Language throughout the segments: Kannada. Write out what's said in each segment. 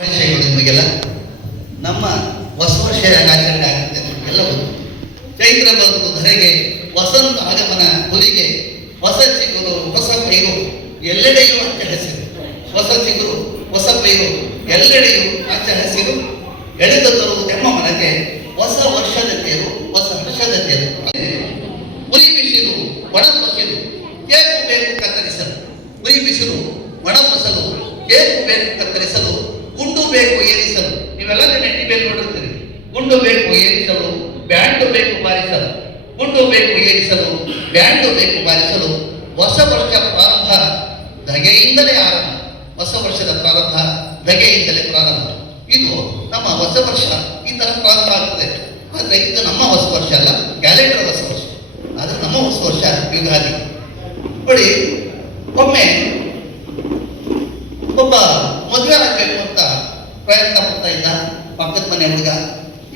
ನಿಮಗೆಲ್ಲ ನಮ್ಮ ಹೊಸ ವರ್ಷ ಆಚರಣೆ ಆಗ್ತದೆ. ನಿಮಗೆಲ್ಲ ಗೊತ್ತು. ಚೈತ್ರ ಬದುಕು ಧರೆಗೆ ವಸಂತ ಆಗಮನ ಹುಲಿಗೆ ಹೊಸ ಚಿಗುರು ಹೊಸ ಪೈರು ಎಲ್ಲೆಡೆಯೂ ಹಚ್ಚ ಹಸಿರು. ಹೊಸ ಚಿಗುರು ಹೊಸ ಪೈರು ಎಲ್ಲೆಡೆಯೂ ಹಚ್ಚ ಹಸಿರು. ಎಳೆದ ತರುವುದೆಮ್ಮ ಮನಗೆ ಹೊಸ ವರ್ಷದ ತೇರು ಹೊಸ ಹರ್ಷದ ತೇರು. ಉರಿ ಬಿಸಿಲು ಒಣ ಫಸಲು ಕೇಕು ಬೇಕು ಕತ್ತರಿಸಲು. ಉರಿ ಬಿಸಿಲು ಒಣ ಫಸಲು ಕೇಕು ಬೇಕು ಕತ್ತರಿಸಲು. ಗುಂಡು ಬೇಕು ಏರಿಸಲು. ನೀವೆಲ್ಲ ನೆಟ್ಟಿ ಬೇಕು ನೋಡಿರ್ತೀರಿ. ಗುಂಡು ಬೇಕು ಏರಿಸಲು ಬ್ಯಾಂಡು ಬೇಕು ಬಾರಿಸಲು. ಗುಂಡು ಬೇಕು ಏರಿಸಲು ಬ್ಯಾಂಡು ಬೇಕು ಬಾರಿಸಲು. ಹೊಸ ವರ್ಷ ಪ್ರಾರಂಭ ಧಗೆಯಿಂದಲೇ ಆರಂಭ. ಹೊಸ ವರ್ಷದ ಪ್ರಾರಂಭ ಧಗೆಯಿಂದಲೇ ಪ್ರಾರಂಭ. ಇದು ನಮ್ಮ ಹೊಸ ವರ್ಷ ಈ ತರ ಪ್ರಾರಂಭ ಆಗ್ತದೆ. ಆದರೆ ಇದು ನಮ್ಮ ಹೊಸ ವರ್ಷ ಅಲ್ಲ, ಕ್ಯಾಲೆಂಡರ್ ಹೊಸ ವರ್ಷ. ಆದರೆ ನಮ್ಮ ಹೊಸ ವರ್ಷ ಯುಗಾದಿ. ನೋಡಿ, ಒಮ್ಮೆ ಒಬ್ಬ ಮದುವೆ ಆಗಬೇಕು ಅಂತ ಪ್ರಯತ್ನ ಪಡ್ತಾ ಇದ್ದ ಪಕ್ಕದ ಮನೆ ಹುಡುಗ.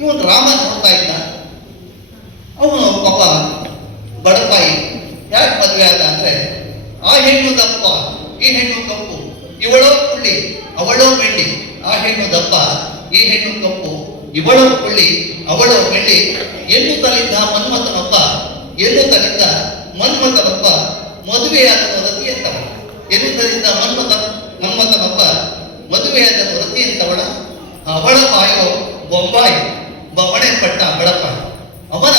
ಇವನು ರಾಮ ನೋಡ್ತಾ ಇದ್ದ. ಅವನು ಪಾಪ ಬಡಪಾಯಿ. ಯಾಕೆ ಮದುವೆ ಆದ ಅಂದ್ರೆ, ಆ ಹೆಣ್ಣು ದಪ್ಪ ಈ ಹೆಣ್ಣು ಕಪ್ಪು, ಇವಳೋ ಕುಳ್ಳಿ ಅವಳೋ ಬೆಳ್ಳಿ. ಆ ಹೆಣ್ಣು ದಪ್ಪ ಈ ಹೆಣ್ಣು ಕಪ್ಪು, ಇವಳೋ ಕುಳ್ಳಿ ಅವಳೋ ಬೆಳ್ಳಿ. ಎನ್ನುತ್ತಲಿದ್ದ ಮನ್ಮಥನೊಬ್ಬ ಎನ್ನುತ್ತಲಿದ್ದ ಮನ್ಮಥನೊಬ್ಬ ಮದುವೆಯಾದನು ರತಿ ಅಂತವ. ಎನ್ನುತ್ತಲಿದ್ದ ಮನ್ಮಥನೊಬ್ಬ ಮದುವೆಯಾದನು ರತಿ ಅಂತವಳ. ಅವಳ ಬಾಯೋ ಬೊಂಬಾಯಿ ಬವಣೆ ಪಟ್ಟ ಬಡಪಾಯಿ. ಅವಳ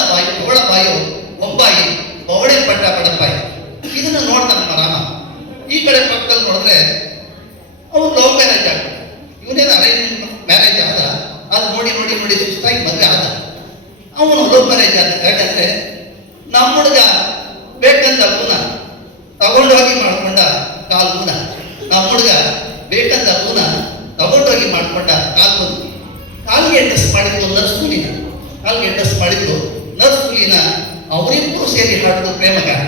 ಬಾಯೋ ಬೊಂಬಾಯಿ ಬವಣೆ ಪಟ್ಟ ಬಡಪಾಯಿ. ಇದನ್ನ ನೋಡ್ತಾನ ನಮ್ಮ ರಾಮ. ಈ ಕಡೆ ಪಕ್ಕದಲ್ಲಿ ನೋಡಿದ್ರೆ ಅವನು ಲವ್ ಮ್ಯಾರೇಜ್ ಆಗ. ಇವನೇನು ಅರೇಂಜ್ ಮ್ಯಾರೇಜ್ ಆದ. ಅದು ನೋಡಿ ನೋಡಿ ನೋಡಿ ಸುಸ್ತಾಗಿ ಮದುವೆ ಆದ. ಅವನು ಲವ್ ಮ್ಯಾರೇಜ್ ಆದ. ಯಾಕಂದ್ರೆ ನಮ್ಮ ಹುಡುಗ ಬೇಕಂದ ಹೂನ ತಗೊಂಡೋಗಿ ಮಾಡ್ಕೊಂಡ ಕಾಲ್ಗುಣ. ನಮ್ಮ ಹುಡುಗ ಬೇಕಂದ ಹೂನ ತಗೊಂಡೋಗಿ ಮಾಡ್ಕೊಂಡ ಕಾಲ್ಗುಣ. ಕಾಲಿಗೆ ಡ್ರೆಸ್ ಮಾಡಿದ್ದು ನರ್ಸ್ ಕೂಲಿನ. ಕಾಲಿಗೆ ಡ್ರೆಸ್ ಮಾಡಿದ್ದು ನರ್ಸ್ ಕೂಲಿನ. ಅವರಿಬ್ಬರು ಸೇರಿ ಹಾಡಿದ್ರು ಪ್ರೇಮಗಾನ.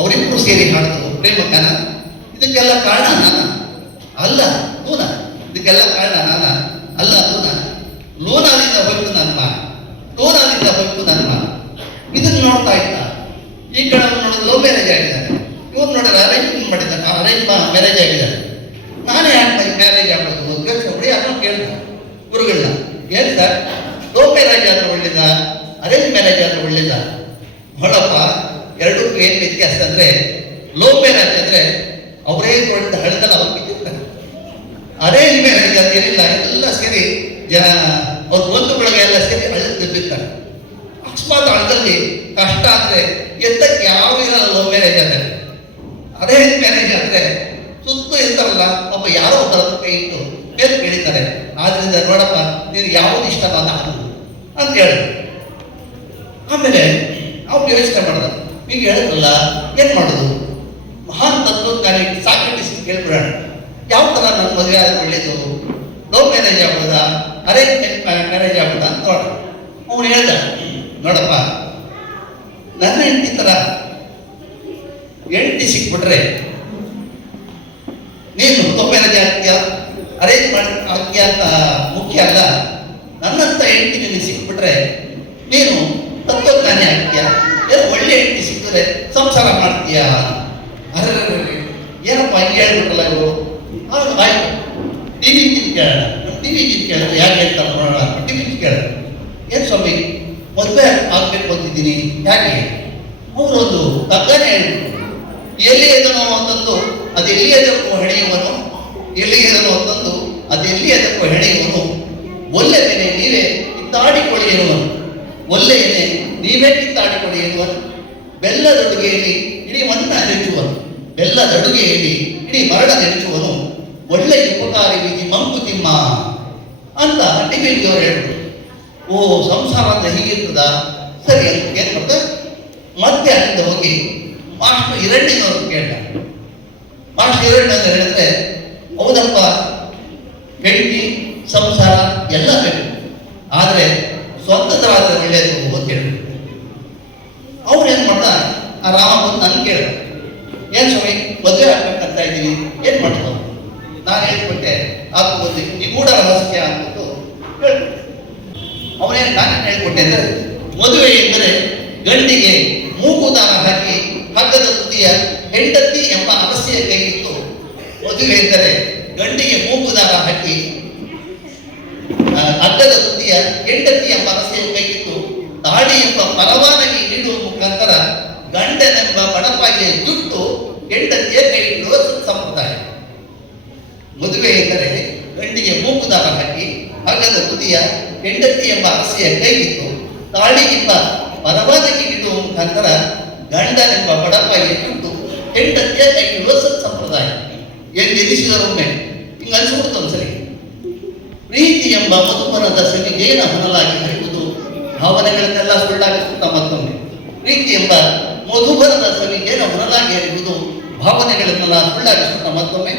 ಅವರಿಬ್ಬರು ಸೇರಿ ಹಾಡಿದ್ರು ಪ್ರೇಮಗಾನ. ಇದಕ್ಕೆಲ್ಲ ಕಾರಣ ನಾನ ಅಲ್ಲ, ಲೂನ. ಇದಕ್ಕೆಲ್ಲ ಕಾರಣ ನಾನ ಅಲ್ಲ, ಲೂನ. ಲೂನಾದಿಂದ ಹೋಯ್ತು ನನ್ನ ಮಾ, ಲೂನಾದಿಂದ ಹೋಯ್ತು ನನ್ನ ಮಾ. ಇದನ್ನ ನೋಡ್ತಾ ಇದ್ದ. ಈ ಕಡೆ ನೋಡಿದ್ರೆ ಲವ್ ಮ್ಯಾರೇಜ್ ಆಗಿದ್ದಾನೆ. ಇವ್ರು ನೋಡಿದ್ರೆ ಅರೇಂಜ್ ಮಾಡಿದ್ದಾನೆ, ಅರೇಂಜ್ ಮ್ಯಾರೇಜ್ ಆಗಿದ್ದಾನೆ. ನಾನೇ ಯಾಕೆ ಮ್ಯಾರೇಜ್ ಆಗೋದು ಹೊಡಿ ಅದನ್ನು ಕೇಳ್ದ ಗುರುಗಳನ್ನ. ಏನ್ ಸರ್, ಲವ್ ಮ್ಯಾರೇಜ್ ಆದ್ರೆ ಒಳ್ಳೇದ ಅರೇಂಜ್ ಮ್ಯಾರೇಜ್ ಆದ್ರೆ ಒಳ್ಳೇದ? ಹೊಳಪ್ಪ, ಎರಡಕ್ಕೂ ಏನು ವ್ಯತ್ಯಾಸ ಅಂದ್ರೆ, ಲವ್ ಮ್ಯಾರೇಜ್ ಅಂದ್ರೆ ಅವರೇ ದೊಡ್ಡ ಹಳೆದಲ್ಲ ಅವ್ರು ಬಿದ್ದಿರ್ತಾರೆ. ಅರೇಂಜ್ ಮ್ಯಾರೇಜ್ ಅಂತ ಏನಿಲ್ಲ, ಎಲ್ಲ ಸೇರಿ ಜನ ಅವ್ರ ಬಂಧುಗಳಿಗೆ ಎಲ್ಲ ಸೇರಿ ಹಳೆದು ಬಿರ್ತಾರೆ. ಅಕಸ್ಮಾತ್ ಹಳದಲ್ಲಿ ಕಷ್ಟ ಅಂದ್ರೆ ಎತ್ತಕ್ಕೆ ಯಾವ ಇರಲ್ಲ. ಲವ್ ಮ್ಯಾರೇಜ್ ಆದ್ರೆ. ಅರೇಂಜ್ ಮ್ಯಾರೇಜ್ ಆದ್ರೆ ಸುತ್ತ ಇರ್ತಾರಲ್ಲ, ಪಾಪ ಯಾರೋ ಒಬ್ಬರ ಕೈ ಇಟ್ಟು ಬೇರೆ ಕೇಳಿದ್ದಾರೆ. ಆದ್ರಿಂದ ನೋಡಪ್ಪ, ನೀನು ಯಾವ್ದು ಇಷ್ಟ ನಾನು ಅಂತ ಹೇಳಿದ್ರು. ಆಮೇಲೆ ಅವ್ರು ಯೋಚನೆ ಮಾಡ್ದ. ಈಗ ಹೇಳಿದ್ರಲ್ಲ, ಏನ್ ಮಾಡೋದು? ಮಹಾನ್ ತತ್ವಜ್ಞಾನಿ ಸಾಕ್ರೆಟಿಸ್ ಕೇಳ್ಬಿಡೋಣ, ಯಾವ ತರ ನನ್ನ ಮದುವೆ ಆದ್ರೆ ಒಳ್ಳೇದು? ಲವ್ ಮ್ಯಾರೇಜ್ ಆಗ್ಬೋದಾ ಅರೇಂಜ್ ಮ್ಯಾರೇಜ್ ಆಗ್ಬೋದಾ ಅಂತ ನೋಡ. ಅವನು ಹೇಳ್ದ, ನೋಡಪ್ಪ, ನನ್ನ ಹೆಂಡತಿ ತರ ಹೆಂಡತಿ ಸಿಕ್ಬಿಟ್ರೆ ನೀನು ಲವ್ ಮ್ಯಾರೇಜ್ ಆಗ್ತೀಯಾ ಅರೇಂಜ್ ಆಗ್ತೀಯ ಅಂತ ಮುಖ್ಯ ಅಲ್ಲ. ನನ್ನಂತ ಹೆಂಡತಿ ನಿನಗೆ ಸಿಕ್ಬಿಟ್ರೆ ನೀನು ತತ್ವಜ್ಞಾನಿ ಆಗ್ತೀಯ. ಏನೋ ಒಳ್ಳೆ ಹೆಂಡತಿ ಸಿಕ್ಕಿದ್ರೆ ಸಂಸಾರ ಮಾಡ್ತೀಯ. ಅರೆ ಏನಪ್ಪ ಹಿಂಗೆ ಹೇಳ್ಬಿಟ್ಟಲ್ಲ ಇವರು. ಆಯ್ತು, ಟಿವಿ ಕೇಳೋಣ. ಟಿವಿ ಕೇಳಿದ್ರೆ ಯಾಕೆ ಅಂತ ನೋಡೋಣ. ಟಿವಿ ಕೇಳಿದ್ರೆ, ಏನು ಸ್ವಾಮಿ ಮದುವೆ ಆಗ್ಬೇಕು ಅಂತಿದ್ದೀನಿ, ಯಾಕೆ? ಅವರು ಒಂದು ತಗ್ಗನೆ ಹೇಳ್ಬಿಟ್ಟು, ಎಲ್ಲಿ ಎದನೋ ಅಂತಂದು ಅದು ಎಲ್ಲಿ ಎದಕ್ಕೂ ಹೆಣೆಯುವನು, ಎಲ್ಲಿ ಎದನೋ ಅಂತಂದು ಅದು ಎಲ್ಲಿ ಎದಕ್ಕೂ ಹೆಣೆಯುವನು. ಒಲ್ಲೆಯೇನೆ ನೀವೇ ಕಿತ್ತಾಡಿಕೊಳ್ಳಿ ಎನ್ನುವನು, ಒಲ್ಲೆಯೇನೆ ನೀವೇ ಕಿತ್ತಾಡಿಕೊಳ್ಳಿ ಎನ್ನುವನು. ಬೆಲ್ಲದ ಅಡುಗೆಯಲ್ಲಿ ಇಡೀ ಮನ್ನ ನೆಚ್ಚುವನು, ಬೆಲ್ಲದ ಅಡುಗೆಯಲ್ಲಿ ಇಡೀ ಮರಣ ನೆಚ್ಚುವನು. ಒಳ್ಳೆಯ ಉಪಕಾರಿ ವಿಧಿ ಮಂಕುತಿಮ್ಮ ಅಂತ ಟಿವಿಯವರು ಹೇಳ್ಬಿಟ್ಟು, ಓ ಸಂಸಾರ ಅಂದ್ರೆ ಹೀಗಿರ್ತದ, ಸರಿ ಅಂತ ಏನ್ ಮಾಡ್ತಾರೆ. ಮತ್ತೆ ಅಲ್ಲಿಂದ ಹೋಗಿ ಮಾಸ್ಟರ್ ಹಿರಣ್ಯನವರು ಕೇಳ. ಮಾಸ್ಟರ್ ಹಿರಣ್ಯನವರು ಹೇಳಿದ್ರೆ, ಹೌದಪ್ಪ, ಹೆಂಡತಿ ಸಂಸಾರ ಎಲ್ಲ ಬೇಕು, ಆದ್ರೆ ಸ್ವತಂತ್ರವಾದ್ರೆ ಒಳ್ಳೆಯದು ಅಂತ ಹೇಳಿ. ಅವ್ರು ಏನ್ ಮಾಡ್ದ, ಆ ರಾಮ ಬಂದು ನನ್ ಕೇಳ, ಏನ್ ಸ್ವಾಮಿ ಮದುವೆ ಆಗ್ಬೇಕಂತ ಇದ್ದೀನಿ, ಏನ್ ಮಾಡ್ತಾವ? ನಾನು ಹೇಳ್ಬಿಟ್ಟೆ, ಆಗ್ಬೋದು ನಿಗೂಢ ರಹಸ್ಯ ಅಂದ್ಬಿಟ್ಟು ಹೇಳ್ಬಿಟ್ಟೆ. ಅವನೇನು ನಾನೇನು ಹೇಳ್ಕೊಟ್ಟೆ ಅಂದ್ರೆ, ಮದುವೆ ಎಂದರೆ ಗಂಡಿಗೆ ಮೂಗುದಾರ ಹಾಕಿ ಹಗ್ಗದ ತುದಿಯ ಹೆಂಡತಿ ಎಂಬ ಅರಸಿಯ ಕೈಗಿತ್ತು. ಮದುವೆ ಎಂದರೆ ಗಂಡಿಗೆ ಮೂಗುದಾರ ಹಾಕಿ ಹೆಂಡತಿಯ ಮನಸ್ಸೆಯ ಕೈಗಿತ್ತು ತಾಡಿ ಎಂಬ ಪರವಾನಗಿ ನೀಡುವ ಮುಖಾಂತರ ಗಂಡನೆಂಬ ಬಡಪಾಯಿಯ ಜುಟ್ಟು ಹೆಂಡತಿಯ ಕೈ ಇಡುವ ಸಂಪ್ರದಾಯ. ಮದುವೆ ಎಂದರೆ ಗಂಡಿಗೆ ಮೂಗುದಾರ ಹಾಕಿ ಹಗ್ಗದ ತುದಿಯ ಹೆಂಡತಿ ಎಂಬ ಅರಸೆಯ ಕೈಗಿತ್ತು ತಾಳಿ ಎಂಬ ಪರವಾನಗಿ ನೀಡುವ ಮುಖಾಂತರ ಗಂಡನೆಂಬ ಬಡಪಾಯಿಯ ಜುಟ್ಟು ಹೆಂಡತಿಯ ಕೈ ಇಡುವ ಸಂಪ್ರದಾಯ. ಎನಿಸಿದರೊಮ್ಮೆ ಹಿಂಗ ಅನ್ಸ್ಬಿಡ್ತು ಒಂದ್ಸರಿ. ಪ್ರೀತಿ ಎಂಬ ಮಧುಮರದ ಸವಿಗೇನ ಹೊನಲಾಗಿ ಹರಿಯುವುದು ಭಾವನೆಗಳನ್ನೆಲ್ಲ ಸುಳ್ಳಾಗಿಸುತ್ತಾ ಮತ್ತೊಮ್ಮೆ. ಪ್ರೀತಿ ಎಂಬ ಮಧುಬರದ ಸವಿಗೇನ ಹೊನಲಾಗಿ ಹರಿಯುವುದು ಭಾವನೆಗಳನ್ನೆಲ್ಲ ಸುಳ್ಳಾಗಿಸುತ್ತಾ ಮತ್ತೊಮ್ಮೆ.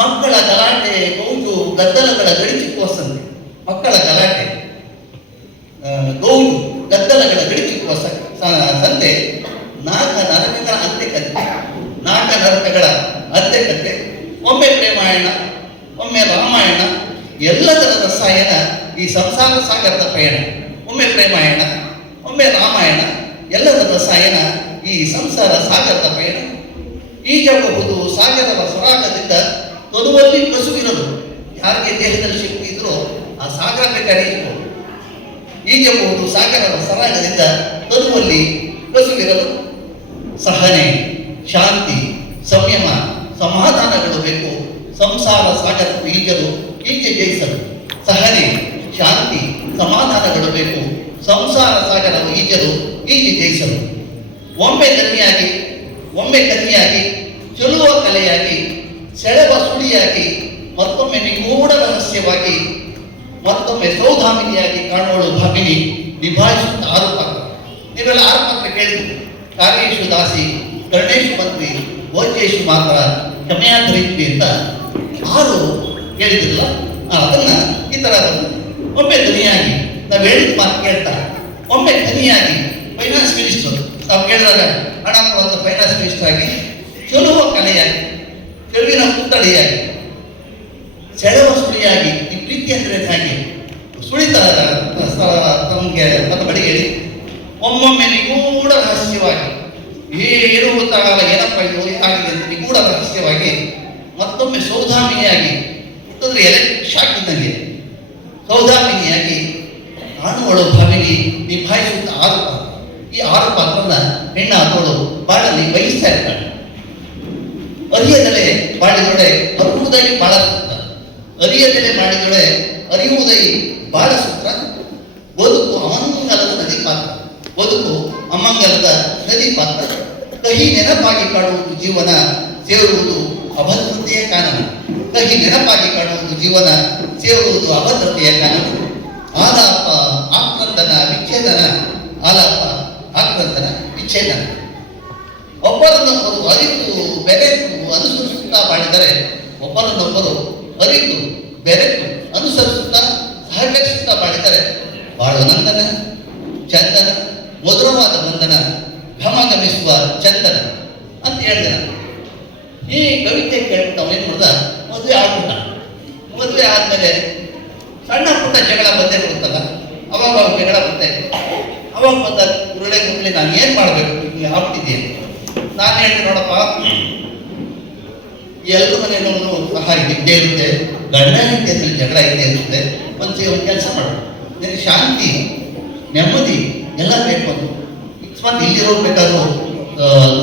ಮಕ್ಕಳ ಗಲಾಟೆ ಗೌಜು ಗದ್ದಲಗಳ ಗಡಿಚಿಕ್ಕುವ ಸಂತೆ. ಮಕ್ಕಳ ಗಲಾಟೆ ಗೌಜು ಗದ್ದಲಗಳ ಗಡಿಚಿಕ್ಕುವ ಸಂತೆ. ನಾಗ ನರಕಗಳ ಅಂತ್ಯಕತೆ. ನಾಗ ನರಕಗಳ ಅಂತ್ಯಕತೆ. ಒಮ್ಮೆ ಪ್ರೇಮಾಯಣ, ಒಮ್ಮೆ ರಾಮಾಯಣ, ಎಲ್ಲದರ ರಸಾಯನ ಈ ಸಂಸಾರ ಸಾಗರದ ಪಯಣ. ಒಮ್ಮೆ ಪ್ರೇಮಾಯಣ, ಒಮ್ಮೆ ರಾಮಾಯಣ, ಎಲ್ಲದರ ರಸಾಯನ ಈ ಸಂಸಾರ ಸಾಗರದ ಪಯಣ. ಈಜಬಹುದು ಸಾಗರದ ಸರಾಗದಿಂದ ತೊದುವಲ್ಲಿ ಕಸುವಿರಲು. ಯಾರಿಗೆ ದೇಹದಲ್ಲಿ ಶಕ್ತಿ ಇದ್ರೂ ಆ ಸಾಗರ ಬೇಕಾದ್ರೆ ಈಜಬಹುದು ಸಾಗರದ ಸರಾಗದಿಂದ ತೊದುವಲ್ಲಿ ಕಸುವಿರಲು. ಸಹನೆ, ಶಾಂತಿ, ಸಂಯಮ, ಸಮಾಧಾನಗಳು ಬೇಕು ಸಂಸಾರ ಸಾಗರ ಈಜಲು ಈಜೆ ಜಯಿಸಲು. ಸಹನೆ, ಶಾಂತಿ, ಸಮಾಧಾನಗಳು ಬೇಕು ಸಂಸಾರ ಸಾಗರವು ಈಜಲು ಈಜೆ ಜಯಿಸಲು. ಒಮ್ಮೆ ಕನ್ನಿಯಾಗಿ, ಒಮ್ಮೆ ಕನ್ನಿಯಾಗಿ, ಚೆಲುವ ಕಲೆಯಾಗಿ, ಸೆಳೆವ ಸುಳಿಯಾಗಿ, ಮತ್ತೊಮ್ಮೆ ನಿಗೂಢ ರಹಸ್ಯವಾಗಿ, ಮತ್ತೊಮ್ಮೆ ಸೌಧಾಮಿನಿಯಾಗಿ ಕಾಣುವಳು ಭಾಮಿನಿ ನಿಭಾಯಿಸುತ್ತ 6 ಪಾತ್ರ. ನೀವೆಲ್ಲ 6 ಪಾತ್ರ ಕೇಳಿದ್ರು. ಕಾವ್ಯೇಶು ದಾಸಿ, ಕರ್ಣೇಶು ಮಂತ್ರಿ, ಭೋಜೇಶು ಮಾತ್ರ, ಕ್ಷಮೆಯಾಧರಿತ್ವಿ ಅಂತ 6 ಹೇಳಿದ್ರಲ್ಲ. ಅದನ್ನ ಈ ತರ ಒಮ್ಮೆ ಧ್ವನಿಯಾಗಿ ನಾವು ಹೇಳಿದ ಮಾತು ಕೇಳ್ತಾ, ಒಮ್ಮೆ ಧ್ವನಿಯಾಗಿ ಫೈನಾನ್ಸ್ ಮಿನಿಸ್ಟರ್ ನಾವು ಕೇಳಿದಾಗ ಹಣ ಕೊಡುವಂತ ಫೈನಾನ್ಸ್ ಮಿನಿಸ್ಟರ್ ಆಗಿ, ಚೆಲುವ ಕಲೆಯಾಗಿ, ಚೆಲುವಿನ ಪುತ್ಥಳಿಯಾಗಿ, ಸೆಳೆವ ಸುಳಿಯಾಗಿ. ಈ ಪ್ರೀತಿ ಅಂದ್ರೆ ಹಾಗೆ ಸುಳಿತರ ತಮಗೆ ತನ್ನ ಬಳಿ ಹೇಳಿ ಒಮ್ಮೊಮ್ಮೆ ನಿಗೂಢ ರಹಸ್ಯವಾಗಿ, ಏನು ಗೊತ್ತಾಗಲ್ಲ ಏನಪ್ಪ ಇದು ಆಗಿದೆ ಅಂತ ನಿಗೂಢ ರಹಸ್ಯವಾಗಿ, ಮತ್ತೊಮ್ಮೆ ಸೌಧಾಮಿನಿಯಾಗಿ, ಅಂತಂದ್ರೆ ಶಾಕ್ ಇದ್ದಂಗೆ ಸೌಧಾಮಿನಿಯಾಗಿ ಕಾಣುವಳು ಭಾಮಿನಿ ನಿಭಾಯಿಸುತ್ತ 6 ಪಾತ್ರ. ಈ 6 ಪಾತ್ರನ ಹೆಣ್ಣಾದವಳು ಬಾಳಲ್ಲಿ ಬಯಸ್ತಾ ಇರ್ತಾಳೆ. ಅರಿಯದಲೆ ಬಾಳಿದೊಳೆ ಅರಿಯುವುದಾಗಿ ಬಾಳ ಸೂತ್ರ. ಅರಿಯದಲೆ ಮಾಡಿದೊಳೆ ಅರಿಯುವುದಾಗಿ ಬಾಳ ಸೂತ್ರ. ಬದುಕು ಅಮಂಗಲದ ನದಿ ಪಾತ್ರ. ಬದುಕು ಅಮಂಗಲದ ನದಿ ಪಾತ್ರ. ಕಹಿ ನೆನಪಾಗಿ ಕಾಣುವುದು ಜೀವನ ಸೇರುವುದು ಅಭದ್ರತೆಯ ಕಾನನ. ಕಹಿ ನೆನಪಾಗಿ ಕಾಣುವುದು ಜೀವನ ಸೇರುವುದು ಅಭದ್ರತೆಯ ಕಾನನ. ಆಲಾಪ ಆಕ್ರಂದನ ವಿಚ್ಛೇದನ. ಆಲಾಪ ಆಕ್ರಂದನ ವಿಚ್ಛೇದನ. ಒಬ್ಬರನ್ನೊಬ್ಬರು ಅರಿತು ಬೆರೆತು ಅನುಸರಿಸುತ್ತಾ ಬಾಳಿದರೆ, ಒಬ್ಬರನ್ನೊಬ್ಬರು ಅರಿತು ಬೆರೆತು ಅನುಸರಿಸುತ್ತಾ ಸಹಕರಿಸುತ್ತಾ ಬಾಳಿದರೆ ಬಾಳು ನಂದನ ಚಂದನ, ಮಧುರವಾದ ಬಂಧನ, ಘಮಘಮಿಸುವ ಚಂದನ ಅಂತ ಹೇಳಿದ. ಈ ಕವಿತೆ ಕೇಳ್ಬಿಟ್ಟು ಅವನೇನ್ ಮಾಡ್ದ, ಮದುವೆ ಆಗ್ಬಿಟ್ಟ. ಮದುವೆ ಆದ್ಮೇಲೆ ಸಣ್ಣ ಪುಟ್ಟ ಜಗಳ ಬಂದೇ ಬರುತ್ತಲ್ಲ, ಅವಾಗ ಜಗಳ ಬರ್ತಾ ಇತ್ತು. ಅವಾಗ ಬಂದ ಗುರುಳೆ ಗುರುಳೆ ನಾನು ಏನ್ ಮಾಡ್ಬೇಕು, ಹಿಂಗೆ ಆಗ್ಬಿಟ್ಟಿದ್ದೀನಿ. ನಾನು ಹೇಳಿದೆ, ನೋಡಪ್ಪ, ಎಲ್ಲರೂ ಮನೆಯಲ್ಲೂ ಸಹ ಇದ್ದೇ ಇರುತ್ತೆ, ಗಂಡ ಹೆಂಡತಿಯಲ್ಲಿ ಜಗಳ ಇದ್ದೇ ಇರುತ್ತೆ. ಒಂದು ಕೆಲಸ ಮಾಡು, ನಿನಗೆ ಶಾಂತಿ ನೆಮ್ಮದಿ ಎಲ್ಲ ಬೇಕು ಅಂತ ಅಕಸ್ಮಾತ್ ಇಲ್ಲಿರೋರು ಬೇಕಾದ್ರೂ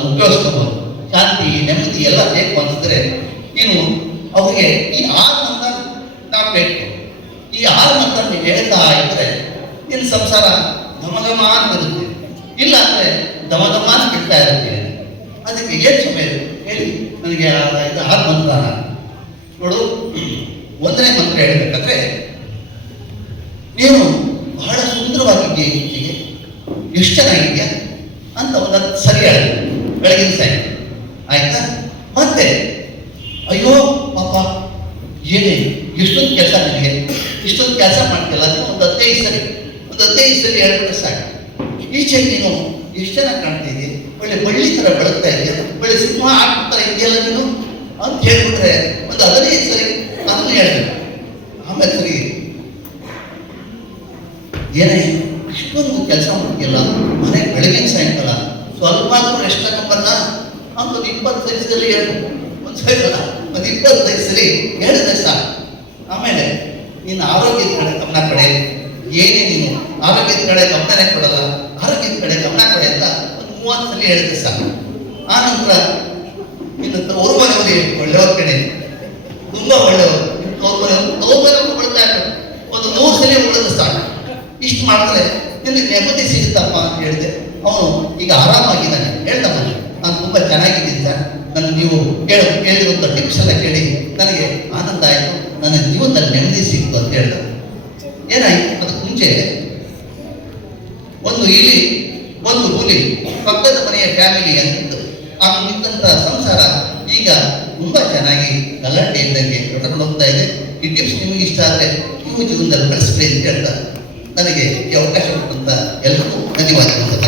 ಉಪಯೋಗಿಸ್ಕೋಬಹುದು. ಶಾಂತಿ ನೆಮ್ಮದಿ ಎಲ್ಲ ಬೇಕು ಅಂತಂದ್ರೆ ನೀನು ಅವ್ರಿಗೆ ಈ 6 ಮಂತ್ರ ನಾವು ಬೇಕು. ಈ 6 ಮಂತ್ರ ನೀವು ಹೇಳ್ತಾ ಇದ್ರೆ ನಿನ್ನ ಸಂಸಾರ ಘಮಘಮ ಅಂತಿರುತ್ತೆ, ಇಲ್ಲ ಅಂದ್ರೆ ಘಮಘಮ ಅಂತ ಬಿಡ್ತಾ ಇರುತ್ತೆ. ಅದಕ್ಕೆ ಏನು ಸಮಯ ಹೇಳಿ ನನಗೆ 6 ಮಂತ್ರ ನೋಡು. 1ನೇ ಮಂತ್ರ ಹೇಳ್ಬೇಕಂದ್ರೆ, ನೀನು ಬಹಳ ಸುಂದರವಾಗಿದ್ದೀಯ, ಈಚೆಗೆ ಎಷ್ಟು ಚೆನ್ನಾಗಿದ್ಯಾ ಅಂತ ಒಂದು ಸರಿ ಹೇಳಿ ಬೆಳಗಿನ ಸಾಯಿ ಆಯ್ತಾ. ಮತ್ತೆ ಅಯ್ಯೋ ಪಾಪ ಏನೇ ಇಷ್ಟೊಂದು ಕೆಲಸ ನನಗೆ, ಇಷ್ಟೊಂದು ಕೆಲಸ ಮಾಡ್ತಿಲ್ಲ ಅಂತ ಒಂದು 15 ಸರಿ ಹೇಳ್ಬಿಟ್ರೆ ಸಾಕು. ಈಚೆ ನೀನು ಎಷ್ಟು ಚೆನ್ನಾಗಿ ಕಾಣ್ತಿದ್ದೆ, ಒಳ್ಳೆ ಬಳ್ಳಿ ಥರ ಬೆಳಗ್ತಾ ಇದೆಯಾ, ಒಳ್ಳೆ ಸಿಂಹ ಆಗ್ತಾ ಇದೆಯಲ್ಲ ನೀನು ಅಂತ ಹೇಳ್ಬಿಟ್ರೆ ಒಂದು 15 ಸರಿ ಅದನ್ನು ಹೇಳ್ಬೇಕು. ಆಮೇಲೆ ಸರಿ ಏನೇ ಇಷ್ಟೊಂದು ಕೆಲಸ ಮಾಡ್ತಿಲ್ಲ, ಮನೆ ಬೆಳಗಿನ ಸಾಯಂಕಾಲ ಸ್ವಲ್ಪ ರೆಸ್ಟ್ ತಗೊಂಬಲ್ಲ ಅಂತ ಒಂದು 25 ಸರಿ ಹೇಳ್ಬೇಕು. ಒಂದು ಸರಿ ಅಲ್ಲ, ಒಂದು 25 ಸರಿ ಹೇಳಿದ್ರೆ ಸಾಕು. ಆಮೇಲೆ ನಿನ್ನ ಆರೋಗ್ಯದ ಕಡೆ ಗಮನ ಕಡೆ ಏನೇ ನೀನು ಆರೋಗ್ಯದ ಕಡೆ ಗಮನನೇ ಕೊಡಲ್ಲ, ಆರೋಗ್ಯದ ಕಡೆ ಗಮನ ಕೊಡೆ ಅಂತ ಒಂದು 30 ಸಲ ಹೇಳಿದೆ ಸಾಕು. ಆ ನಂತರ ಇನ್ನು ತೋರ್ಮನೆಯವರು ಒಳ್ಳೆಯವ್ರ ಕಡೆ ತುಂಬಾ ಒಳ್ಳೆಯವರು, ತೋರ್ಮನೆಯವರು ಕೊಡ್ತಾ ಇದ್ರು. ಒಂದು 100 ಸಲ ಉಳಿದು ಸಾಕು. ಇಷ್ಟು ಮಾಡಿದ್ರೆ ನಿನಗೆ ನೆಮ್ಮದಿ ಸಿಗುತ್ತಪ್ಪ ಅಂತ ಹೇಳಿದೆ. ಅವನು ಈಗ ಆರಾಮಾಗಿದ್ದಾನೆ. ಹೇಳ್ದಮ್ಮ, ನಾನು ತುಂಬಾ ಚೆನ್ನಾಗಿದ್ದೀನಿ ಸರ್, ನನ್ನ ನೀವು ಕೇಳಿರುವಂಥ ಟಿಪ್ಸ್ ಎಲ್ಲ ಕೇಳಿ ನನಗೆ ಆನಂದ ಆಯಿತು, ನನ್ನ ಜೀವನದಲ್ಲಿ ನೆಮ್ಮದಿ ಸಿಕ್ತು ಅಂತ ಹೇಳ್ದ. ಏನಾಯ್ತು? ಅದಕ್ಕೆ ಮುಂಚೆ ಒಂದು ಇಲಿ ಒಂದು ಹುಲಿ ಪಕ್ಕದ ಮನೆಯ ಫ್ಯಾಮಿಲಿ ಅಂತಿತ್ತು. ಆ ಇದ್ದಂಥ ಸಂಸಾರ ಈಗ ತುಂಬಾ ಚೆನ್ನಾಗಿ ಗಲಾಟೆ ಇದ್ದಂಗೆ ಕಟ್ಕೊಂಡು ಹೋಗ್ತಾ ಇದೆ. ಈ ಟಿಪ್ಸ್ ನಿಮಗೆ ಇಷ್ಟ ಆದರೆ ನೀವು ಜೀವನದಲ್ಲಿ ಬಳಸ್ಕೊಳ್ಳಿ ಅಂತ ಹೇಳ್ತಾರೆ. ನನಗೆ ಈ ಅವಕಾಶ ಕೊಟ್ಟಂತ ಎಲ್ಲರಿಗೂ ಧನ್ಯವಾದಗಳು.